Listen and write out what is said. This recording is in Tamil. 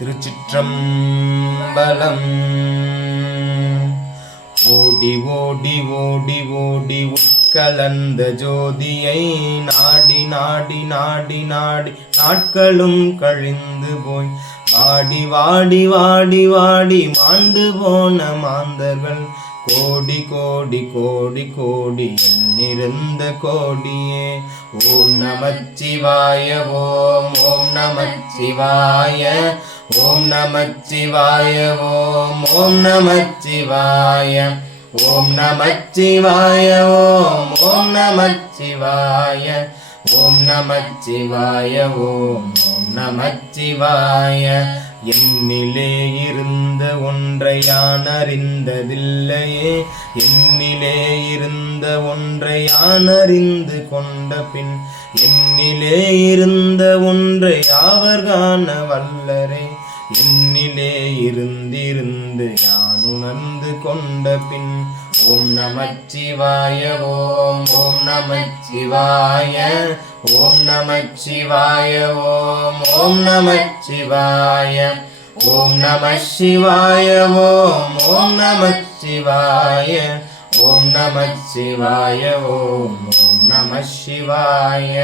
திருச்சிற்றம்பலம். ஓடி ஓடி ஓடி ஓடி உட்கலந்த ஜோதியை நாடி நாடி நாடி நாடி நாட்களும் கழிந்து போய் வாடி வாடி வாடி வாடி மாண்டு போன மாந்தர்கள் கோடி கோடி கோடி கோடி எண்ணிருந்த கோடியே. ஓம் நமச்சிவாய ஓம் ஓம் நமச்சிவாய ஓம் நமச்சிவாய ஓம் ஓம் நமச்சிவாய ஓம் நமச்சிவாய ஓம் ஓம் நமச்சிவாய ஓம் நமச்சிவாய ஓம் ஓம் நமச்சிவாய. என்னிலே இருந்த ஒன்றை யான் அறிந்ததில்லையே, என்னிலே இருந்த ஒன்றை யான் அறிந்து கொண்ட பின் என்னிலே இருந்த ஒன்றை யாவர் காண வல்லரே. என்னிலே இருந்திருந்து யான் உணர்ந்து கொண்ட பின் ஓம் நமச்சிவாய ஓம் ஓம் நமச்சிவாய ஓம் நமச்சிவாய ஓம் ஓம் நமச்சிவாய ஓம் நமசிவாய ஓம் ஓம் நமசிவாய ஓம் நமசிவாய ஓம் ஓம் நமசிவாய.